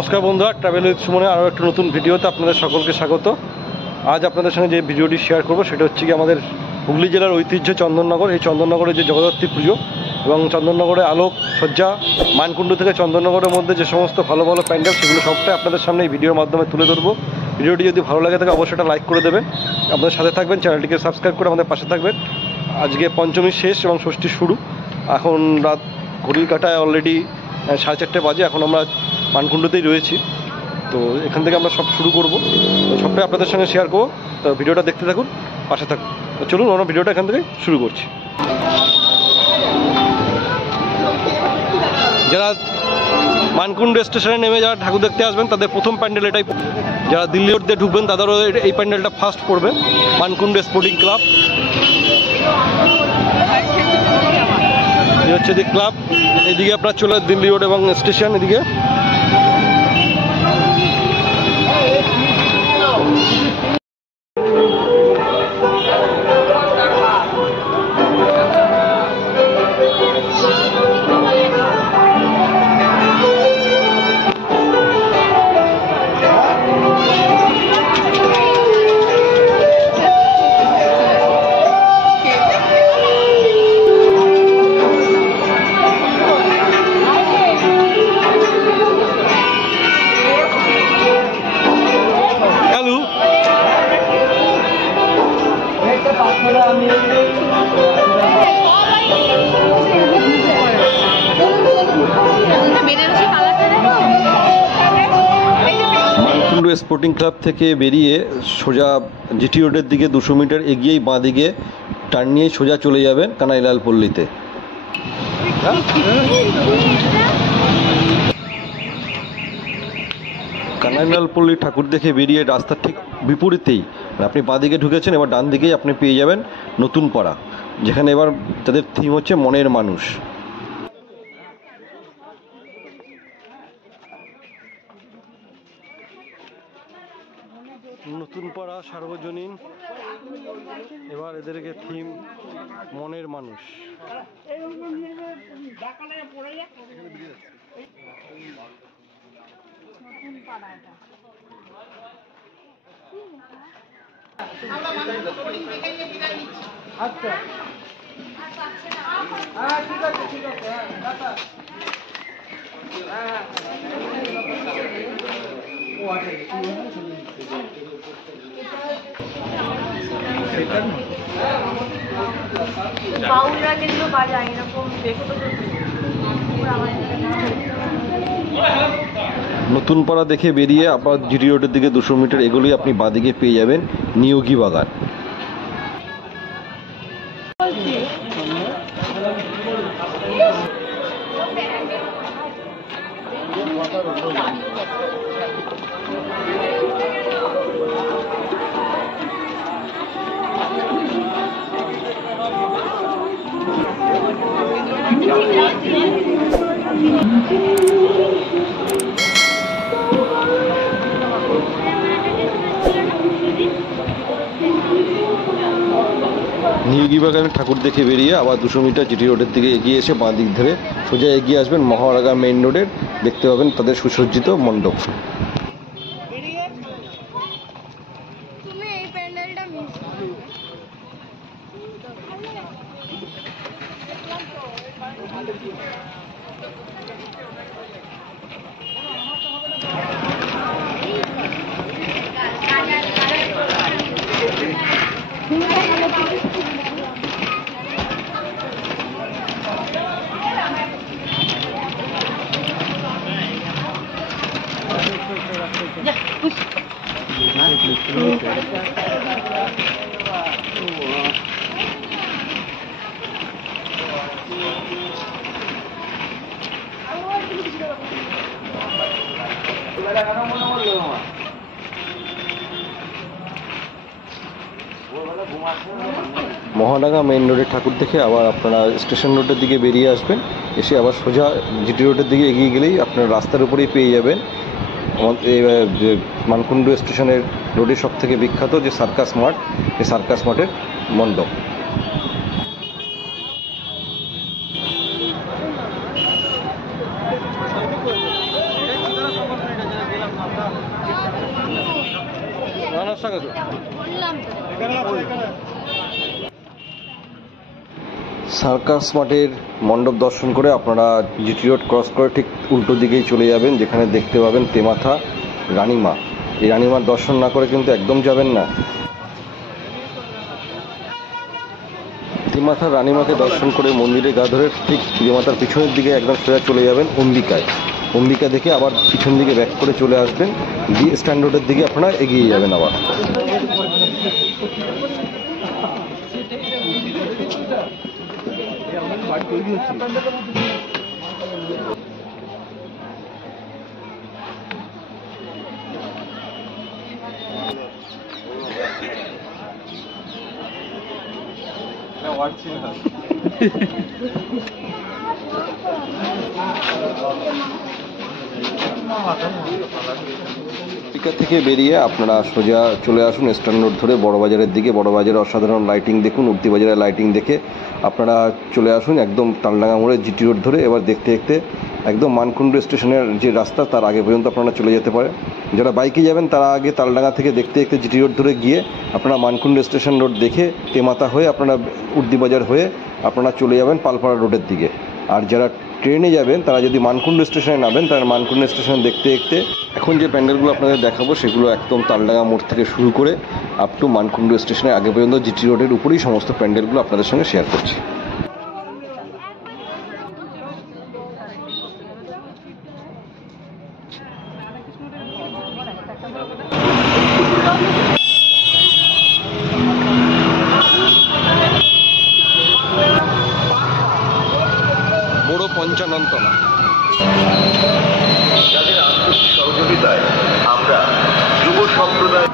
নমস্কার বন্ধুরা, travel with সুমনের আরও একটা নতুন ভিডিওতে আপনাদের সকলকে স্বাগত। আজ আপনাদের সঙ্গে যে ভিডিওটি শেয়ার করব সেটা হচ্ছে কি আমাদের হুগলি জেলার ঐতিহ্য চন্দননগর। এই চন্দননগরে যে জগদ্ধাত্রী পুজো এবং চন্দননগরে আলোক সজ্জা, মানকুণ্ড থেকে চন্দননগরের মধ্যে যে সমস্ত ভালো ভালো প্যান্ডেল, সেগুলো সবটাই আপনাদের সামনে এই ভিডিওর মাধ্যমে তুলে ধরবো। ভিডিওটি যদি ভালো লাগে থাকে অবশ্যই একটা লাইক করে দেবেন, আপনাদের সাথে থাকবেন, চ্যানেলটিকে সাবস্ক্রাইব করে আমাদের পাশে থাকবেন। আজকে পঞ্চমী শেষ এবং ষষ্ঠী শুরু। এখন রাত ঘড়ির কাঁটায় অলরেডি 4:30 বাজে। এখন আমরা মানকুণ্ডতেই রয়েছি, তো এখান থেকে আমরা সব শুরু করবো, তো সবটাই আপনাদের সঙ্গে শেয়ার করবো। তো ভিডিওটা দেখতে থাকুন, পাশে থাকুন। তো চলুন আমরা ভিডিওটা এখান থেকে শুরু করছি। যারা মানকুণ্ড স্টেশনে নেমে যারা ঠাকুর দেখতে আসবেন তাদের প্রথম প্যান্ডেল এটাই। যারা দিল্লি রোড দিয়ে ঢুকবেন তাদেরও এই প্যান্ডেলটা ফার্স্ট পড়বে, মানকুণ্ড স্পোর্টিং ক্লাব। এই হচ্ছে ক্লাব, এদিকে আপনার চলে দিল্লি রোড এবং স্টেশন এদিকে। মানকুণ্ড স্পোর্টিং ক্লাব থেকে বেরিয়ে সোজা জিটি রোডের দিকে 200 মিটার এগিয়েই বাঁ দিকে টার্ন নিয়ে সোজা চলে যাবেন কানাইলাল পল্লীতে। কানাইলাল পল্লী ঠাকুর দেখে বেরিয়ে রাস্তার ঠিক বিপরীতেই আপনি বাঁ দিকে ঢুকেছেন, এবার ডান দিকেই আপনি পেয়ে যাবেন নতুন পাড়া, যেখানে এবার তাদের থিম হচ্ছে মনের মানুষ। নতুন পাড়া সার্বজনীন, এবার এদেরকে থিম মনের মানুষ। আচ্ছা ঠিক আছে ঠিক আছে। বাউলরা যেগুলো বাজায় এরকম দেখতে নতুন পাড়া দেখে বেরিয়ে আবার জিটি রোডের দিকে 200 মিটার এগুলোই আপনি বাঁদিকে পেয়ে যাবেন নিয়োগী বাগান। নিয়োগী বাগানে ঠাকুর দেখে বেরিয়ে আবার 200 মিটার জিটি রোডের দিকে এগিয়ে এসে বাঁ দিক ধরে সোজা এগিয়ে আসবেন মহারাগা মেইন রোডের, দেখতে পাবেন তাদের সুসজ্জিত মণ্ডপ। মহাডাঙ্গা মেইন রোডের ঠাকুর দেখে আবার আপনারা স্টেশন রোডের দিকে বেরিয়ে আসবেন, এসে আবার সোজা জিটি রোডের দিকে এগিয়ে গেলেই আপনার রাস্তার উপরেই পেয়ে যাবেন যে মানকুণ্ড স্টেশনের রোডে সব থেকে বিখ্যাত যে সার্কাস মাঠ, এই সার্কাস মাঠের মণ্ডপ। সার্কাস মাঠের মণ্ডপ দর্শন করে আপনারা জিটি রোড ক্রস করে ঠিক উল্টো দিকেই চলে যাবেন, যেখানে দেখতে পাবেন তেমাথা রানীমা। এই রানীমার দর্শন না করে কিন্তু একদম যাবেন না। তেমাথা রানীমাকে দর্শন করে মন্দিরে গা ধরে ঠিক তেমাথার পিছনের দিকে একদম সোজা চলে যাবেন অম্বিকায়। অম্বিকা দেখে আবার পিছন দিকে ব্যাক করে চলে আসবেন, দিয়ে স্ট্যান্ড রোডের দিকে আপনারা এগিয়ে যাবেন আবার। থেকে বেরিয়ে আপনারা সোজা চলে আসুন স্ট্যান্ড রোড ধরে বড়বাজারের দিকে। বড়বাজারে অসাধারণ লাইটিং দেখুন, উঠতি বাজারের লাইটিং দেখে আপনারা চলে আসুন একদম তালডাঙ্গা মোড়ে জিটি রোড ধরে। এবার দেখতে দেখতে একদম মানকুণ্ড স্টেশনের যে রাস্তা তার আগে পর্যন্ত আপনারা চলে যেতে পারেন। যারা বাইকে যাবেন তারা আগে তালডাঙ্গা থেকে দেখতে দেখতে জিটি রোড ধরে গিয়ে আপনারা মানকুণ্ড স্টেশন রোড দেখে তেমাথা হয়ে আপনারা উঠতি বাজার হয়ে আপনারা চলে যাবেন পালপাড়া রোডের দিকে। আর যারা ট্রেনে যাবেন তারা যদি মানকুণ্ড স্টেশনে নামেন, তারা মানকুণ্ড স্টেশনে দেখতে দেখতে এখন যে প্যান্ডেলগুলো আপনাদের দেখাবো সেগুলো একদম তালডাঙ্গা মোড় থেকে শুরু করে আপ টু মানকুণ্ড স্টেশনের আগে পর্যন্ত জিটি রোডের উপরেই সমস্ত প্যান্ডেলগুলো আপনাদের সঙ্গে শেয়ার করছি। বড় পঞ্চাননতলা যাদের আন্তরিক সহযোগিতায় আমরা যুব সম্প্রদায়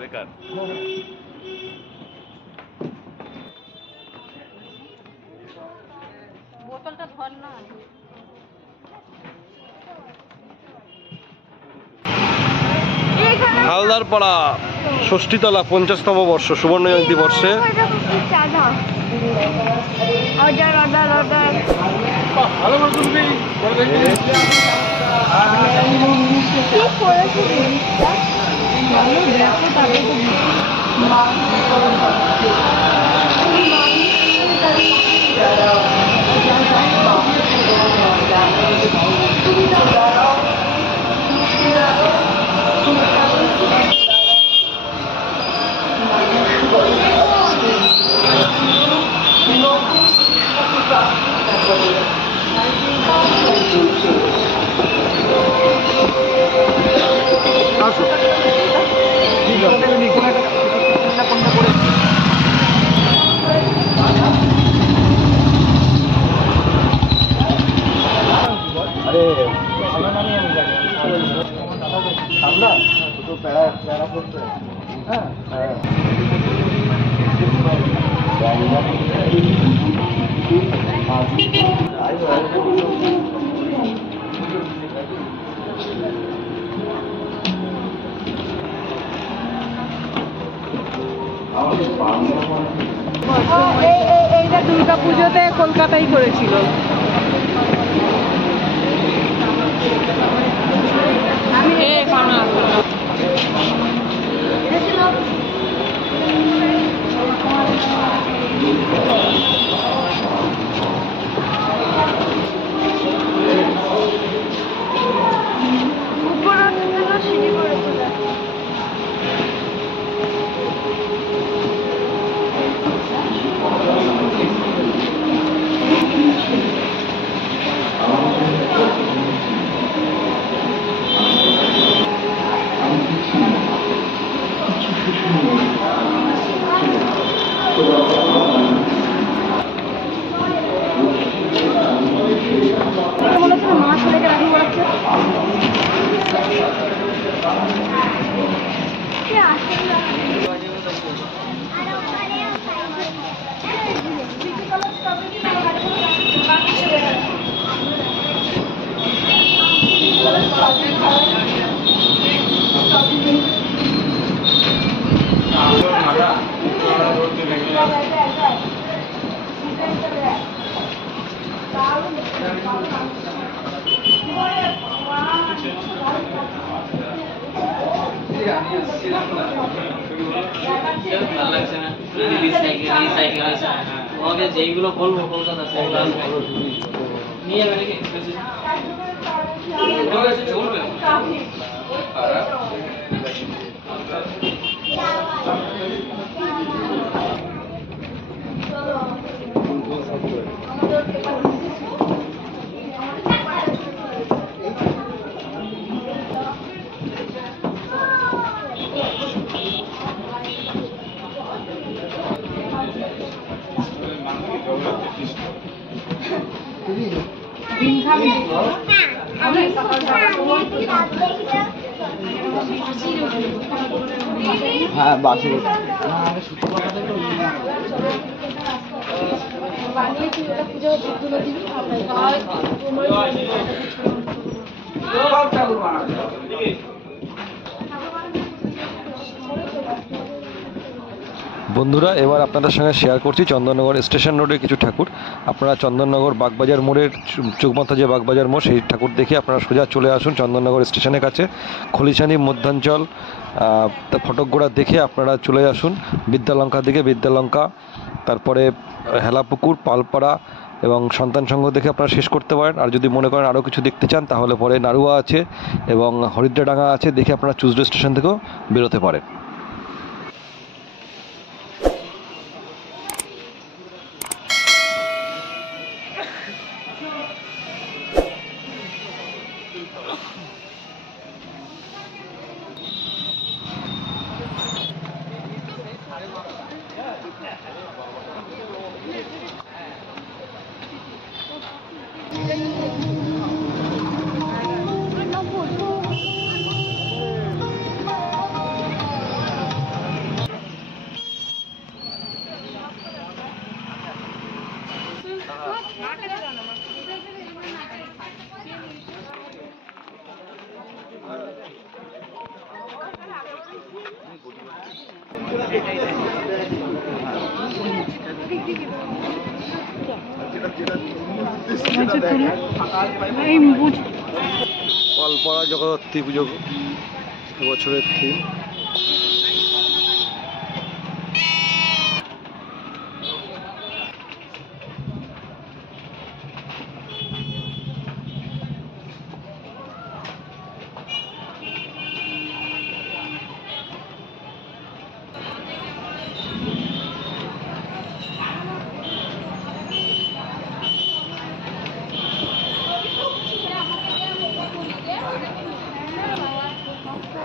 বেকার বোতলটা ধর না। হালদারপাড়া ষষ্ঠীতলা 50তম বর্ষ সুবর্ণ জয়ন্তী বর্ষে অর্ডার অর্ডার অর্ডার এইটা দুর্গা পুজোতে কলকাতায় করেছিল। আমি ভালো লাগছে না রিসাইকেল আছে তোমাকে যেইগুলো বলবো কলকাতা সেগুলো আসবে নিয়ে যাবে নাকি চলবে হ্যাঁ বাসে বন্ধুরা এবার আপনাদের সঙ্গে শেয়ার করছি চন্দননগর স্টেশন রোডের কিছু ঠাকুর। আপনারা চন্দননগর বাগবাজার মোড়ের চোখমাথা যে বাগবাজার মোড় সেই ঠাকুর দেখে আপনারা সোজা চলে আসুন চন্দননগর স্টেশনের কাছে খলিশানি মধ্যাঞ্চল ফটকগোড়া দেখে আপনারা চলে আসুন বিদ্যালঙ্কার দিকে। বিদ্যালঙ্কা, তারপরে হেলাপুকুর, পালপাড়া এবং সন্তান সংঘ দেখে আপনারা শেষ করতে পারেন। আর যদি মনে করেন আরও কিছু দেখতে চান তাহলে পরে নাড়ুয়া আছে এবং হরিদ্রাডাঙ্গা আছে দেখে আপনারা চুজরো স্টেশন থেকেও বেরোতে পারেন। পালপাড়া জগদ্ধাত্রী পুজো এবছরের থিম।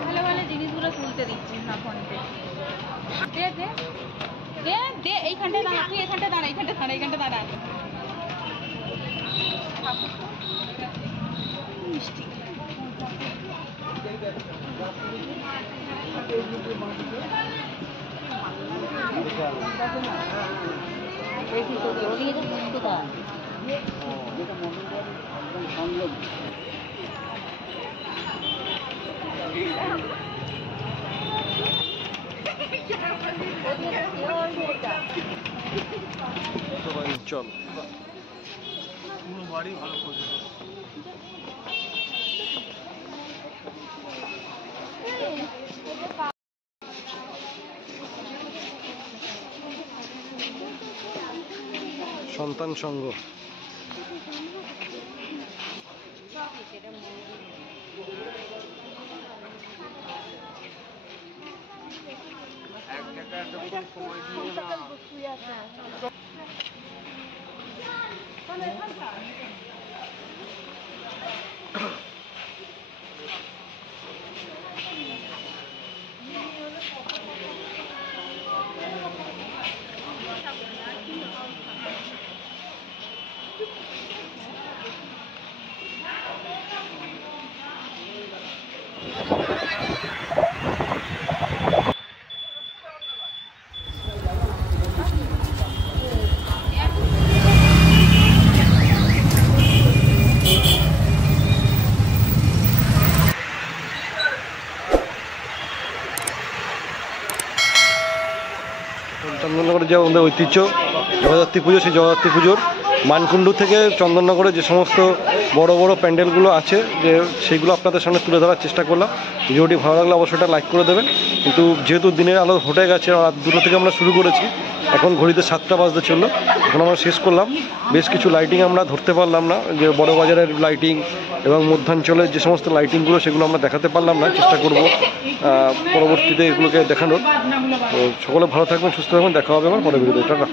ভালো ভালো জিনিসগুলো তুলতে দিচ্ছিস না ফোনতে। দে দে দে দে, এইখানটায় দাঁড়া, তুই এখানটায় দাঁড়া, এইখানটায় দাঁড়া, এইখানটায় দাঁড়া। মিষ্টি চল সন্তান সংঘ। চন্দননগরের যে আমাদের ঐতিহ্য জগদ্ধাত্রী পুজো, সেই জগদ্ধাত্রী পুজোর মানকুণ্ডু থেকে চন্দননগরে যে সমস্ত বড় বড় প্যান্ডেলগুলো আছে যে সেইগুলো আপনাদের সামনে তুলে ধরার চেষ্টা করলাম। ভিডিওটি ভালো লাগলে অবশ্যই এটা লাইক করে দেবেন। কিন্তু যেহেতু দিনের আলো হটে গেছে, রাত 2টো থেকে আমরা শুরু করেছি, এখন ঘড়িতে 7টা বাজতে চললো, এখন আমরা শেষ করলাম। বেশ কিছু লাইটিং আমরা ধরতে পারলাম না, যে বড় বাজারের লাইটিং এবং মধ্যাঞ্চলের যে সমস্ত লাইটিংগুলো সেগুলো আমরা দেখাতে পারলাম না। চেষ্টা করব পরবর্তীতে এগুলোকে দেখানোর। তো সকলে ভালো থাকবেন, সুস্থ থাকবেন, দেখা হবে আমার পরের ভিডিওতে। টাটা।